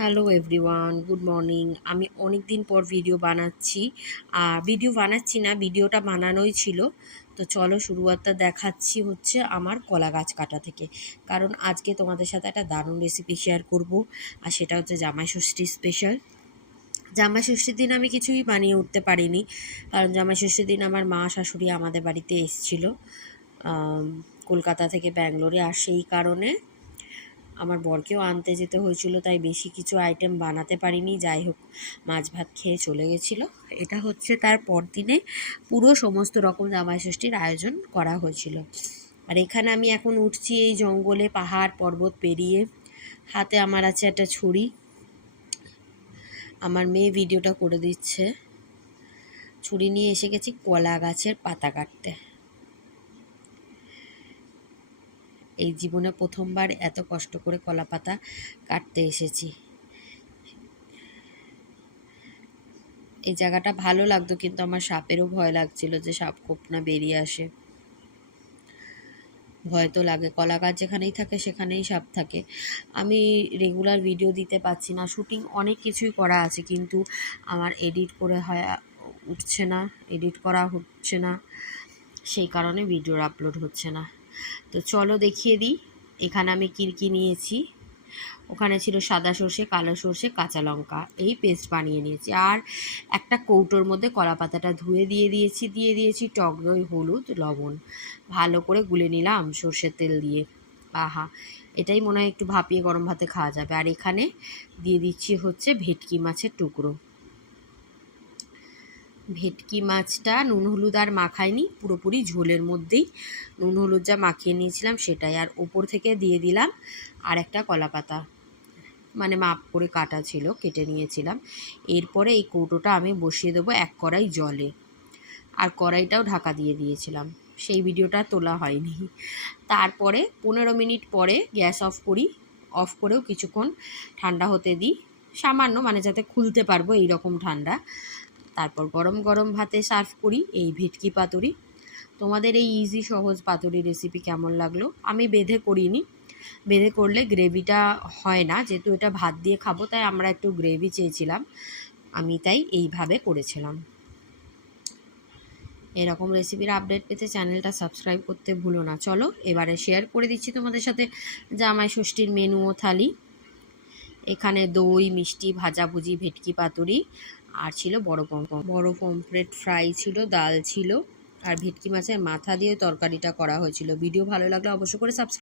Hello everyone, good morning. আমি অনেক দিন পর ভিডিও বানাচ্ছি। না, ভিডিওটা বানানোই ছিল। তো চলো শুরুয়াতটা দেখাচ্ছি হচ্ছে আমার কলা গাছ কাটা থেকে। কারণ আজকে তোমাদের সাথে একটা দারুণ রেসিপি শেয়ার করব। আর সেটা হচ্ছে জামাই ষষ্ঠী স্পেশাল। জামাই ষষ্ঠীর দিন আমি কিছুই বানিয়ে উঠতে পারিনি, কারণ জামাই ষষ্ঠীর দিন আমার মা শাশুড়ি আমাদের বাড়িতে এসেছিল কলকাতা থেকে ব্যাঙ্গালোরে। আর সেই কারণে আমার বরকেও আনতে যেতে হয়েছিল, তাই বেশি কিছু আইটেম বানাতে পারিনি। যাই হোক, মাছ ভাত খেয়ে চলে গেছিলো। এটা হচ্ছে তার পরদিনে পুরো সমস্ত রকম জামাই ষষ্ঠীর আয়োজন করা হয়েছিল। আর এখানে আমি এখন উঠছি এই জঙ্গলে, পাহাড় পর্বত পেরিয়ে। হাতে আমার আছে একটা ছুরি। আমার মেয়ে ভিডিওটা করে দিচ্ছে। ছুরি নিয়ে এসে গেছি কলা গাছের পাতা কাটতে। এই জীবনে প্রথমবার এত কষ্ট করে কলা পাতা কাটতে এসেছি। এই জায়গাটা ভালো লাগতো, কিন্তু আমার সাপেরও ভয় লাগছিল যে সাপ খোপ না বেরিয়ে আসে। ভয় তো লাগে, কলা গাছ যেখানেই থাকে সেখানেই সাপ থাকে। আমি রেগুলার ভিডিও দিতে পারছি না, শুটিং অনেক কিছুই করা আছে, কিন্তু আমার এডিট করে উঠছে না, এডিট করা হচ্ছে না, সেই কারণে ভিডিওর আপলোড হচ্ছে না। তো চলো দেখিয়ে দিই এখানে আমি কী নিয়েছি। ওখানে ছিল সাদা সর্ষে, কালো সর্ষে, কাঁচা লঙ্কা, এই পেস্ট বানিয়ে নিয়েছি। আর একটা কৌটোর মধ্যে কলা পাতাটা ধুয়ে দিয়ে দিয়েছি টক দই, হলুদ, লবণ। ভালো করে গুলে নিলাম সর্ষের তেল দিয়ে। আহা, এটাই মনে হয় একটু ভাপিয়ে গরম ভাতে খাওয়া যাবে। আর এখানে দিয়ে দিচ্ছি হচ্ছে ভেটকি মাছের টুকরো। ভেটকি মাছটা নুন হলুদ আর মাখাইনি, পুরোপুরি ঝোলের মধ্যেই নুন হলুদ যা মাখিয়ে নিয়েছিলাম সেটাই। আর ওপর থেকে দিয়ে দিলাম আর একটা কলা পাতা, মানে মাপ করে কাটা ছিল, কেটে নিয়েছিলাম। এরপরে এই কৌটোটা আমি বসিয়ে দেবো এক কড়াই জলে। আর কড়াইটাও ঢাকা দিয়ে দিয়েছিলাম, সেই ভিডিওটা তোলা হয়নি। তারপরে 15 মিনিট পরে গ্যাস অফ করি। অফ করেও কিছুক্ষণ ঠান্ডা হতে দিই, সামান্য, মানে যাতে খুলতে পারবো এই রকম ঠান্ডা। তারপর গরম গরম ভাতে সার্ভ করি এই ভেটকি পাতুরি। তোমাদের এই ইজি সহজ পাতুরি রেসিপি কেমন লাগলো? আমি বেঁধে করিনি, বেঁধে করলে গ্রেভিটা হয় না, যেহেতু এটা ভাত দিয়ে খাবো তাই আমরা একটু গ্রেভি চেয়েছিলাম, আমি তাই এইভাবে করেছিলাম। এরকম রেসিপির আপডেট পেতে চ্যানেলটা সাবস্ক্রাইব করতে ভুলো না। চলো এবারে শেয়ার করে দিচ্ছি তোমাদের সাথে জামাই ষষ্ঠীর মেনু ও থালি। এখানে দই, মিষ্টি, ভাজাভুজি, ভেটকি পাতুরি, আর ছিল বড় পমফ্রেট ফ্রাই ছিল, ডাল ছিল, আর ভেটকি মাছের মাথা দিয়ে তরকারিটা করা হয়েছিল। ভিডিও ভালো লাগলে অবশ্যই করে সাবস্ক্রাইব